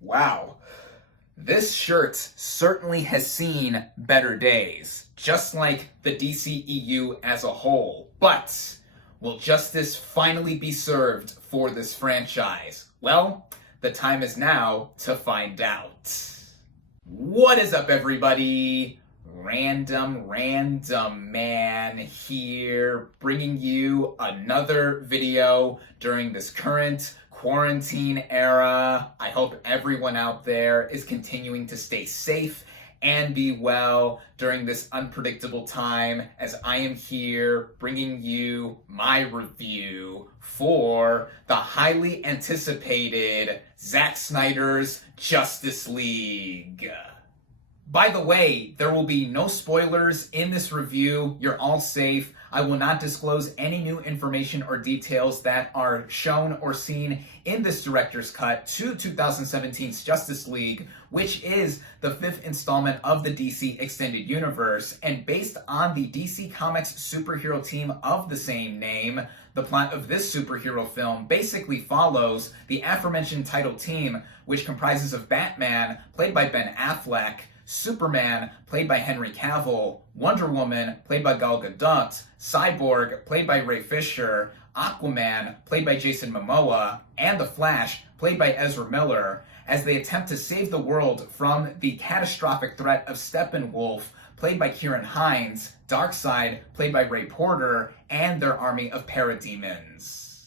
Wow. This shirt certainly has seen better days, just like the DCEU as a whole. But will justice finally be served for this franchise? Well, the time is now to find out. What is up, everybody? RandomRandomMan here, bringing you another video during this current quarantine era. I hope everyone out there is continuing to stay safe and be well during this unpredictable time, as I am here bringing you my review for the highly anticipated Zack Snyder's Justice League. By the way, there will be no spoilers in this review. You're all safe. I will not disclose any new information or details that are shown or seen in this director's cut to 2017's Justice League, which is the 5th installment of the DC Extended Universe. And based on the DC Comics superhero team of the same name, the plot of this superhero film basically follows the aforementioned title team, which comprises of Batman, played by Ben Affleck, Superman, played by Henry Cavill, Wonder Woman, played by Gal Gadot, Cyborg, played by Ray Fisher, Aquaman, played by Jason Momoa, and The Flash, played by Ezra Miller, as they attempt to save the world from the catastrophic threat of Steppenwolf, played by Kieran Hines, Darkseid, played by Ray Porter, and their army of parademons.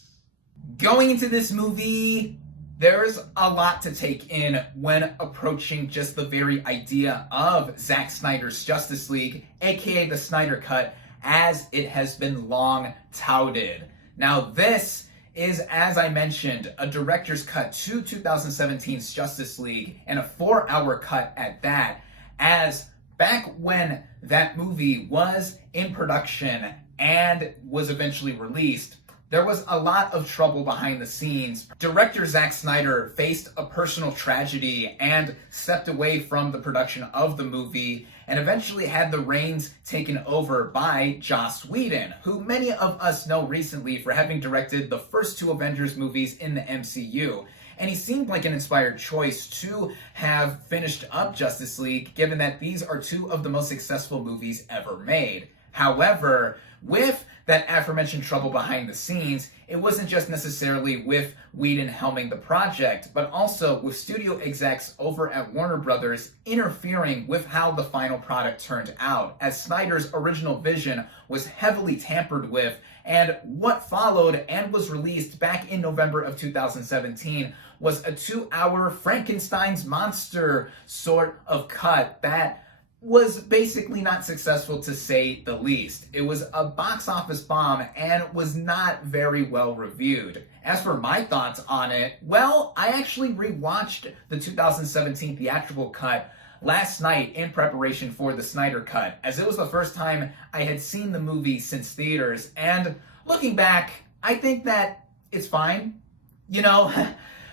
Going into this movie, there's a lot to take in when approaching just the very idea of Zack Snyder's Justice League, aka the Snyder Cut, as it has been long touted. Now, this is, as I mentioned, a director's cut to 2017's Justice League, and a 4-hour cut at that, as back when that movie was in production and was eventually released, there was a lot of trouble behind the scenes. Director Zack Snyder faced a personal tragedy and stepped away from the production of the movie, and eventually had the reins taken over by Joss Whedon, who many of us know recently for having directed the first 2 Avengers movies in the MCU. And he seemed like an inspired choice to have finished up Justice League, given that these are 2 of the most successful movies ever made. However, with that aforementioned trouble behind the scenes, it wasn't just necessarily with Whedon helming the project, but also with studio execs over at Warner Brothers interfering with how the final product turned out, as Snyder's original vision was heavily tampered with, and what followed and was released back in November of 2017 was a 2-hour Frankenstein's monster sort of cut that was basically not successful, to say the least. It was a box office bomb and was not very well reviewed. As for my thoughts on it, well, I actually rewatched the 2017 theatrical cut last night in preparation for the Snyder Cut, as it was the first time I had seen the movie since theaters, and looking back, I think that it's fine. You know,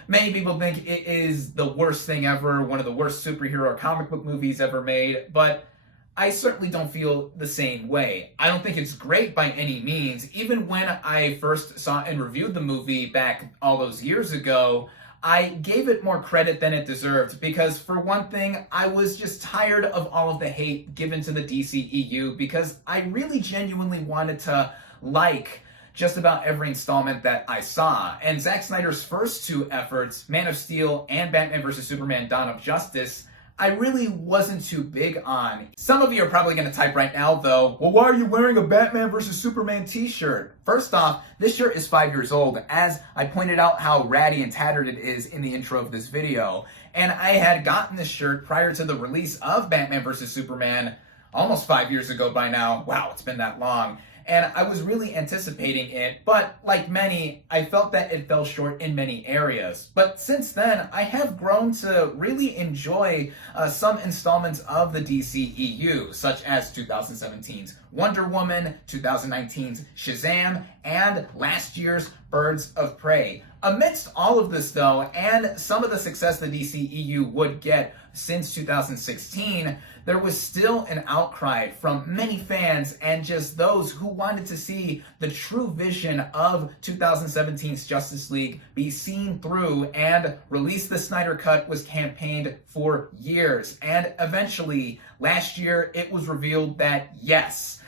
many people think it is the worst thing ever, one of the worst superhero comic book movies ever made, but I certainly don't feel the same way. I don't think it's great by any means. Even when I first saw and reviewed the movie back all those years ago, I gave it more credit than it deserved, because for one thing, I was just tired of all of the hate given to the DCEU, because I really genuinely wanted to like just about every installment that I saw. And Zack Snyder's first 2 efforts, Man of Steel and Batman vs. Superman: Dawn of Justice, I really wasn't too big on. Some of you are probably going to type right now, though, well, why are you wearing a Batman vs. Superman t-shirt? First off, this shirt is 5 years old, as I pointed out how ratty and tattered it is in the intro of this video. And I had gotten this shirt prior to the release of Batman vs. Superman almost 5 years ago by now. Wow, it's been that long. And I was really anticipating it, but like many, I felt that it fell short in many areas. But since then, I have grown to really enjoy some installments of the DCEU, such as 2017's Wonder Woman, 2019's Shazam, and last year's Birds of Prey. Amidst all of this though, and some of the success the DCEU would get since 2016, there was still an outcry from many fans and just those who wanted to see the true vision of 2017's Justice League be seen through, and release the Snyder Cut was campaigned for years. And eventually, last year, it was revealed that yes,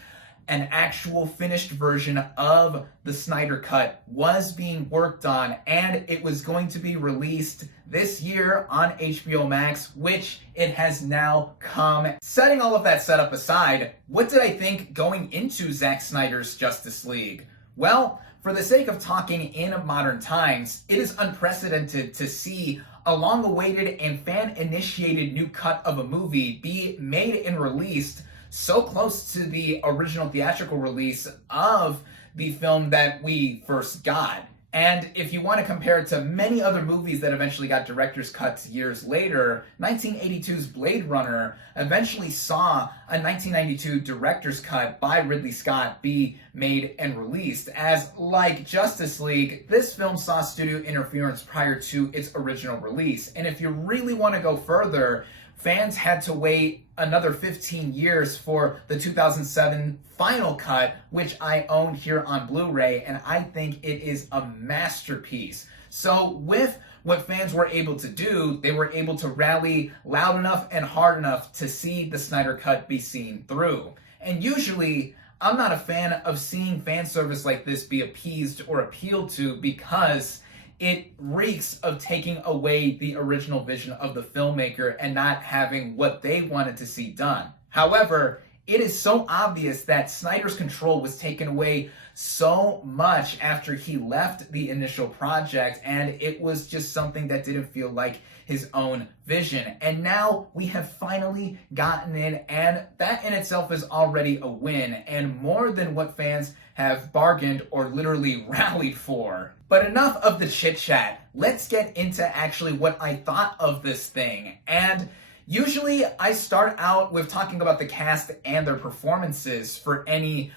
an actual finished version of the Snyder Cut was being worked on, and it was going to be released this year on HBO Max, which it has now come. Setting all of that setup aside, what did I think going into Zack Snyder's Justice League? Well, for the sake of talking in modern times, it is unprecedented to see a long-awaited and fan-initiated new cut of a movie be made and released so close to the original theatrical release of the film that we first got. And if you want to compare it to many other movies that eventually got director's cuts years later, 1982's Blade Runner eventually saw a 1992 director's cut by Ridley Scott be made and released, as like Justice League, this film saw studio interference prior to its original release. And if you really want to go further, fans had to wait another 15 years for the 2007 final cut, which I own here on Blu-ray, and I think it is a masterpiece. So with what fans were able to do, they were able to rally loud enough and hard enough to see the Snyder Cut be seen through. And usually, I'm not a fan of seeing fan service like this be appeased or appealed to, because it reeks of taking away the original vision of the filmmaker and not having what they wanted to see done. However, it is so obvious that Snyder's control was taken away so much after he left the initial project, and it was just something that didn't feel like his own vision. And now we have finally gotten it, and that in itself is already a win, and more than what fans have bargained or literally rallied for. But enough of the chit-chat. Let's get into actually what I thought of this thing. And usually I start out with talking about the cast and their performances for any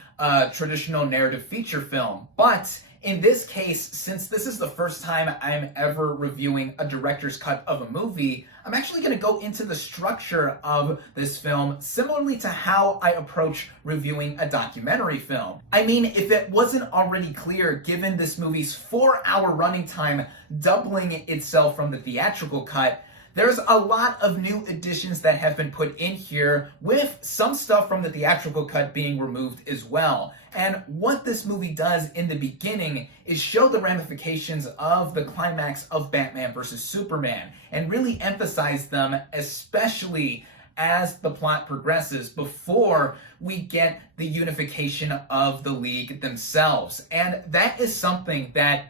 traditional narrative feature film. But in this case, since this is the first time I'm ever reviewing a director's cut of a movie, I'm actually going to go into the structure of this film similarly to how I approach reviewing a documentary film. I mean, if it wasn't already clear, given this movie's 4-hour running time doubling itself from the theatrical cut, there's a lot of new additions that have been put in here, with some stuff from the theatrical cut being removed as well. And what this movie does in the beginning is show the ramifications of the climax of Batman vs. Superman, and really emphasize them, especially as the plot progresses, before we get the unification of the League themselves. And that is something that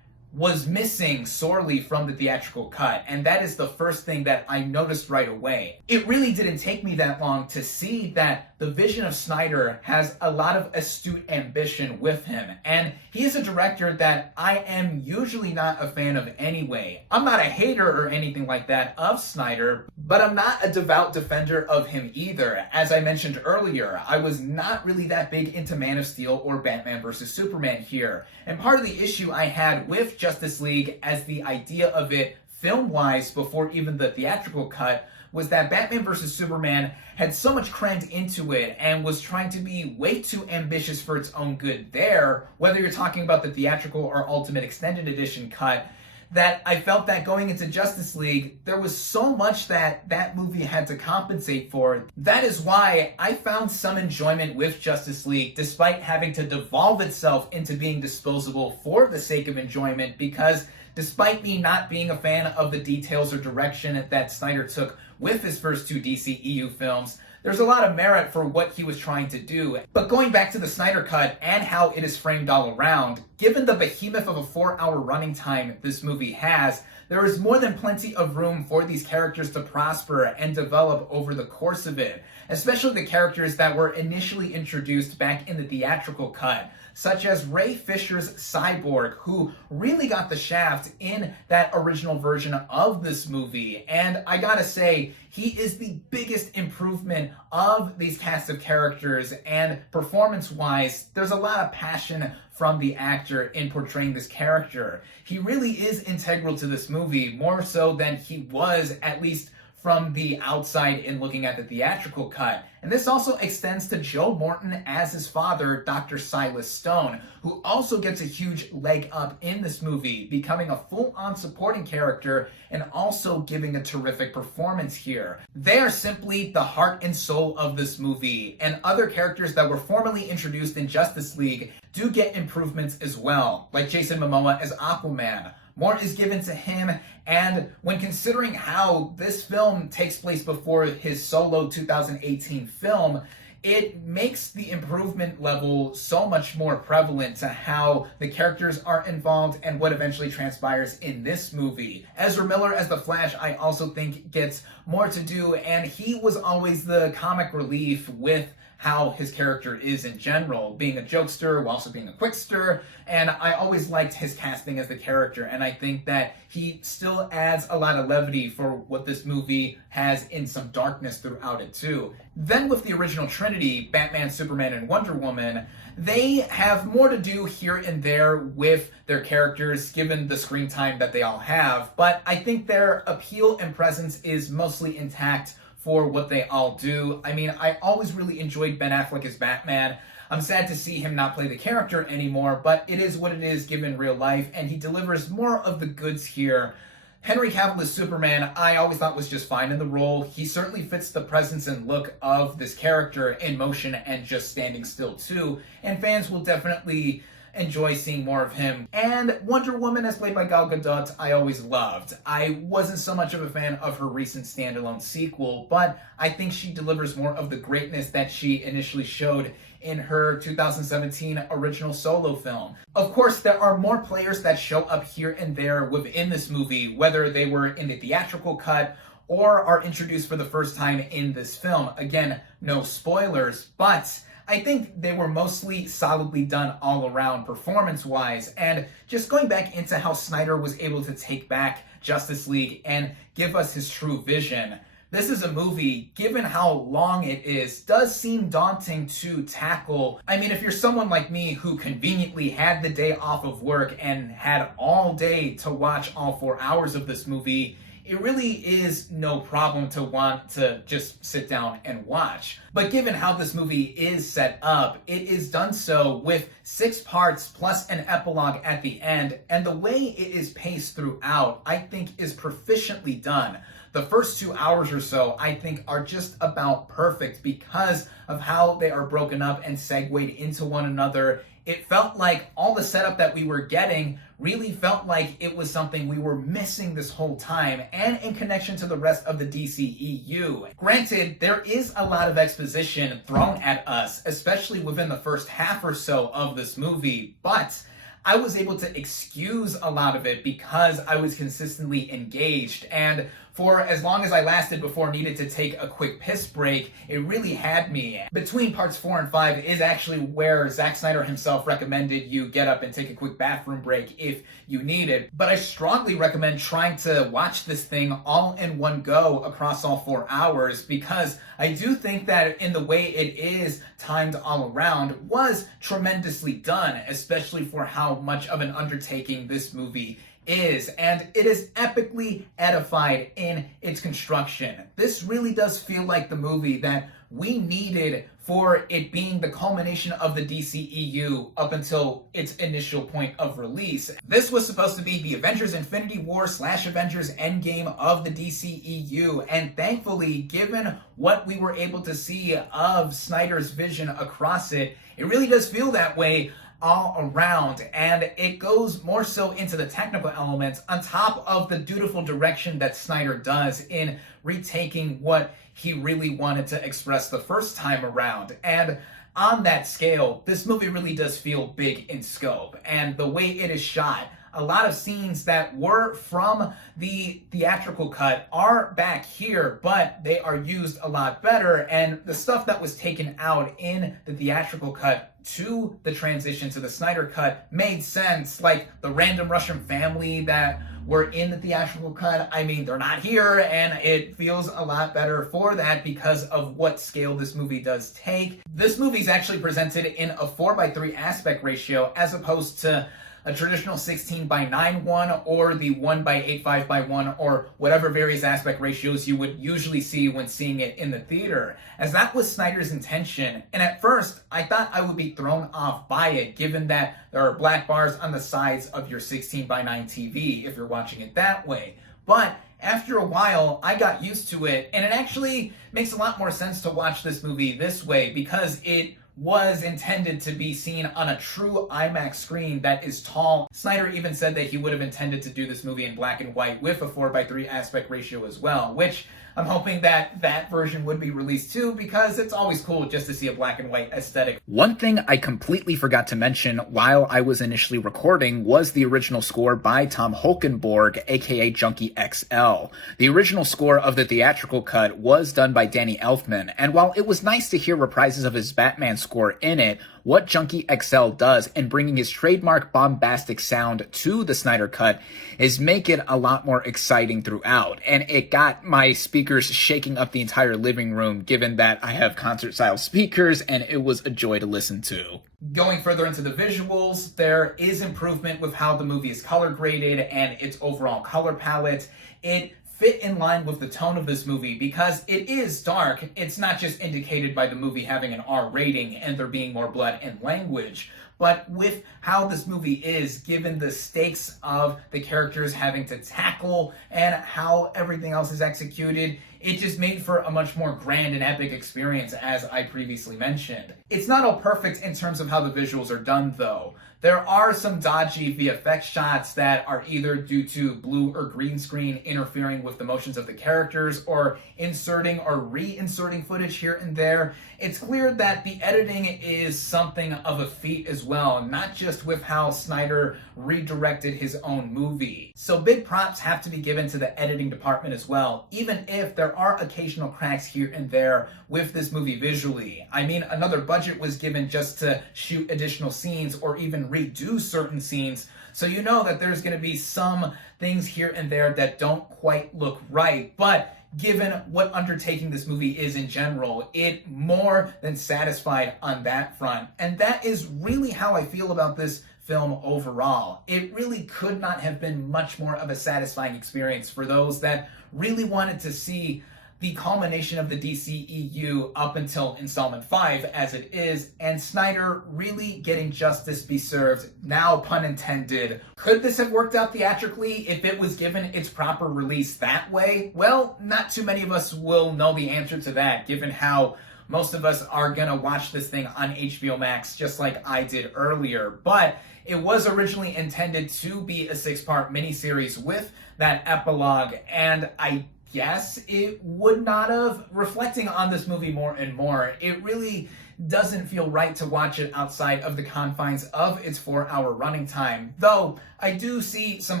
was missing sorely from the theatrical cut, and that is the first thing that I noticed right away. It really didn't take me that long to see that the vision of Snyder has a lot of astute ambition with him, and he is a director that I am usually not a fan of anyway. I'm not a hater or anything like that of Snyder, but I'm not a devout defender of him either. As I mentioned earlier, I was not really that big into Man of Steel or Batman vs. Superman here, and part of the issue I had with Justice League as the idea of it film-wise before even the theatrical cut was that Batman vs. Superman had so much crammed into it and was trying to be way too ambitious for its own good there, whether you're talking about the theatrical or Ultimate Extended Edition cut, that I felt that going into Justice League, there was so much that that movie had to compensate for. That is why I found some enjoyment with Justice League, despite having to devolve itself into being disposable for the sake of enjoyment, because despite me not being a fan of the details or direction that Snyder took with his first two DCEU films, there's a lot of merit for what he was trying to do. But going back to the Snyder Cut and how it is framed all around, given the behemoth of a 4-hour running time this movie has, there is more than plenty of room for these characters to prosper and develop over the course of it, especially the characters that were initially introduced back in the theatrical cut, such as Ray Fisher's Cyborg, who really got the shaft in that original version of this movie. And I gotta say, he is the biggest improvement of these cast of characters, and performance-wise, there's a lot of passion from the actor in portraying this character. He really is integral to this movie, more so than he was, at least from the outside in looking at the theatrical cut. And this also extends to Joe Morton as his father, Dr. Silas Stone, who also gets a huge leg up in this movie, becoming a full-on supporting character and also giving a terrific performance here. They are simply the heart and soul of this movie, and other characters that were formerly introduced in Justice League do get improvements as well, like Jason Momoa as Aquaman. More is given to him, and when considering how this film takes place before his solo 2018 film, it makes the improvement level so much more prevalent to how the characters are involved and what eventually transpires in this movie. Ezra Miller as the Flash, I also think gets more to do, and he was always the comic relief with how his character is in general, being a jokester while also being a quickster, and I always liked his casting as the character, and I think that he still adds a lot of levity for what this movie has in some darkness throughout it too. Then with the original Trinity, Batman, Superman, and Wonder Woman, they have more to do here and there with their characters given the screen time that they all have, but I think their appeal and presence is mostly intact for what they all do. I mean, I always really enjoyed Ben Affleck as Batman. I'm sad to see him not play the character anymore, but it is what it is given real life, and he delivers more of the goods here. Henry Cavill as Superman, I always thought was just fine in the role. He certainly fits the presence and look of this character in motion and just standing still too, and fans will definitely enjoy seeing more of him. And Wonder Woman, as played by Gal Gadot, I always loved. I wasn't so much of a fan of her recent standalone sequel, but I think she delivers more of the greatness that she initially showed in her 2017 original solo film. Of course, there are more players that show up here and there within this movie, whether they were in the theatrical cut or are introduced for the first time in this film. Again, no spoilers, but I think they were mostly solidly done all around performance-wise, and just going back into how Snyder was able to take back Justice League and give us his true vision. This is a movie, given how long it is, does seem daunting to tackle. I mean, if you're someone like me who conveniently had the day off of work and had all day to watch all 4 hours of this movie, it really is no problem to want to just sit down and watch. But given how this movie is set up, it is done so with 6 parts plus an epilogue at the end, and the way it is paced throughout, I think is proficiently done. The first 2 hours or so, I think, are just about perfect because of how they are broken up and segued into one another. It felt like all the setup that we were getting really felt like it was something we were missing this whole time, and in connection to the rest of the DCEU. Granted, there is a lot of exposition thrown at us, especially within the first half or so of this movie, but I was able to excuse a lot of it because I was consistently engaged, and for as long as I lasted before needed to take a quick piss break, it really had me. Between parts 4 and 5 is actually where Zack Snyder himself recommended you get up and take a quick bathroom break if you need it. But I strongly recommend trying to watch this thing all in one go across all 4 hours, because I do think that in the way it is timed all around was tremendously done, especially for how much of an undertaking this movie is, and it is epically edified in its construction. This really does feel like the movie that we needed for it being the culmination of the DCEU up until its initial point of release. This was supposed to be the Avengers Infinity War / Avengers Endgame of the DCEU, and thankfully, given what we were able to see of Snyder's vision across it, it really does feel that way all around, and it goes more so into the technical elements on top of the dutiful direction that Snyder does in retaking what he really wanted to express the first time around. And on that scale, this movie really does feel big in scope, and the way it is shot, a lot of scenes that were from the theatrical cut are back here, but they are used a lot better, and the stuff that was taken out in the theatrical cut to the transition to the Snyder cut made sense, like the random Russian family that were in the theatrical cut. I mean, they're not here, and it feels a lot better for that because of what scale this movie does take. This movie is actually presented in a 4:3 aspect ratio as opposed to a traditional 16:9 one or the 1:8:5:1 or whatever various aspect ratios you would usually see when seeing it in the theater, as that was Snyder's intention. And at first, I thought I would be thrown off by it, given that there are black bars on the sides of your 16:9 TV if you're watching it that way. But after a while, I got used to it, and it actually makes a lot more sense to watch this movie this way because it was intended to be seen on a true IMAX screen that is tall. Snyder even said that he would have intended to do this movie in black and white with a 4:3 aspect ratio as well, which I'm hoping that that version would be released too, because it's always cool just to see a black and white aesthetic. One thing I completely forgot to mention while I was initially recording was the original score by Tom Holkenborg, aka Junkie XL. The original score of the theatrical cut was done by Danny Elfman, and while it was nice to hear reprises of his Batman score in it, what Junkie XL does in bringing his trademark bombastic sound to the Snyder cut is make it a lot more exciting throughout, and it got my speakers shaking up the entire living room, given that I have concert-style speakers, and it was a joy to listen to. Going further into the visuals, there is improvement with how the movie is color graded and its overall color palette. It fit in line with the tone of this movie because it is dark. It's not just indicated by the movie having an R rating and there being more blood and language, but with how this movie is, given the stakes of the characters having to tackle and how everything else is executed, it just made for a much more grand and epic experience, as I previously mentioned. It's not all perfect in terms of how the visuals are done, though. There are some dodgy VFX shots that are either due to blue or green screen interfering with the motions of the characters, or inserting or reinserting footage here and there. It's clear that the editing is something of a feat as well, not just with how Snyder redirected his own movie. So big props have to be given to the editing department as well, even if there are occasional cracks here and there with this movie visually. I mean, another budget was given just to shoot additional scenes or even redo certain scenes, so you know that there's going to be some things here and there that don't quite look right, but given what undertaking this movie is in general, it more than satisfied on that front. And that is really how I feel about this film overall. It really could not have been much more of a satisfying experience for those that really wanted to see the culmination of the DCEU up until installment 5 as it is, and Snyder really getting justice be served, now pun intended. Could this have worked out theatrically if it was given its proper release that way? Well, not too many of us will know the answer to that, given how most of us are gonna watch this thing on HBO Max just like I did earlier. But it was originally intended to be a 6-part miniseries with that epilogue, and I guess it would not have. Reflecting on this movie more and more, it really doesn't feel right to watch it outside of the confines of its 4-hour running time, though I do see some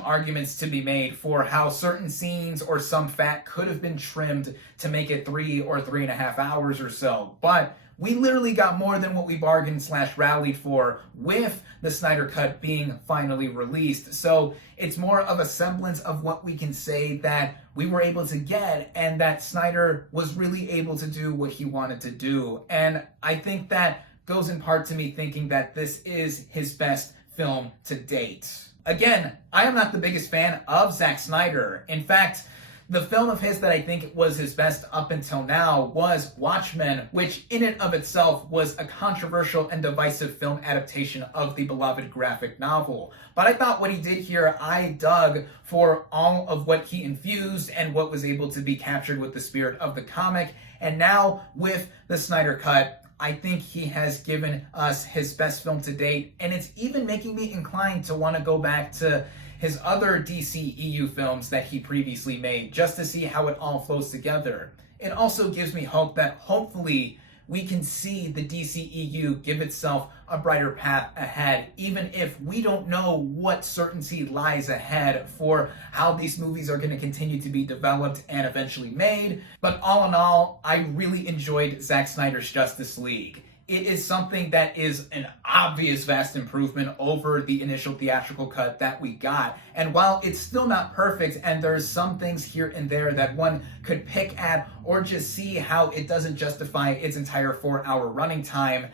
arguments to be made for how certain scenes or some fat could have been trimmed to make it 3 or 3.5 hours or so. But we literally got more than what we bargained/rallied for with the Snyder Cut being finally released. So it's more of a semblance of what we can say that we were able to get, and that Snyder was really able to do what he wanted to do. And I think that goes in part to me thinking that this is his best film to date. Again, I am not the biggest fan of Zack Snyder. In fact, the film of his that I think was his best up until now was Watchmen, which in and of itself was a controversial and divisive film adaptation of the beloved graphic novel. But I thought what he did here, I dug for all of what he infused and what was able to be captured with the spirit of the comic. And now with the Snyder Cut, I think he has given us his best film to date, and it's even making me inclined to want to go back to his other DCEU films that he previously made, just to see how it all flows together. It also gives me hope that hopefully we can see the DCEU give itself a brighter path ahead, even if we don't know what certainty lies ahead for how these movies are going to continue to be developed and eventually made. But all in all, I really enjoyed Zack Snyder's Justice League. It is something that is an obvious vast improvement over the initial theatrical cut that we got. And while it's still not perfect, and there's some things here and there that one could pick at or just see how it doesn't justify its entire 4-hour running time,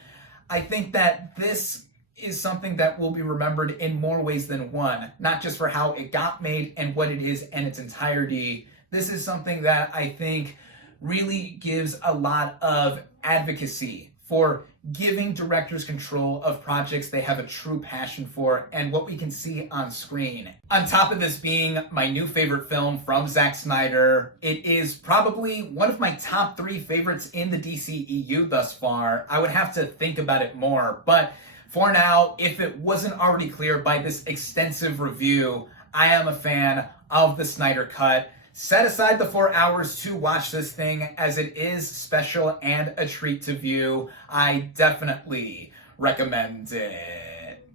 I think that this is something that will be remembered in more ways than one, not just for how it got made and what it is in its entirety. This is something that I think really gives a lot of advocacy for giving directors control of projects they have a true passion for and what we can see on screen. On top of this being my new favorite film from Zack Snyder, it is probably one of my top 3 favorites in the DCEU thus far. I would have to think about it more, but for now, if it wasn't already clear by this extensive review, I am a fan of the Snyder Cut. Set aside the 4 hours to watch this thing, as it is special and a treat to view. I definitely recommend it.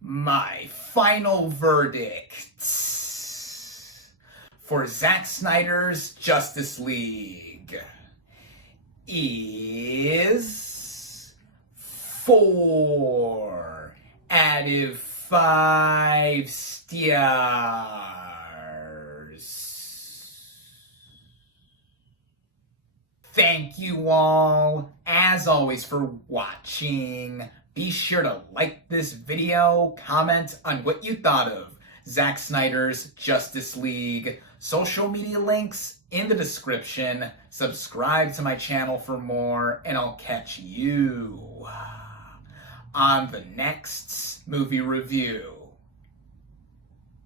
My final verdict for Zack Snyder's Justice League is 4 out of 5 stars. Thank you all, as always, for watching. Be sure to like this video, comment on what you thought of Zack Snyder's Justice League. Social media links in the description. Subscribe to my channel for more, and I'll catch you on the next movie review.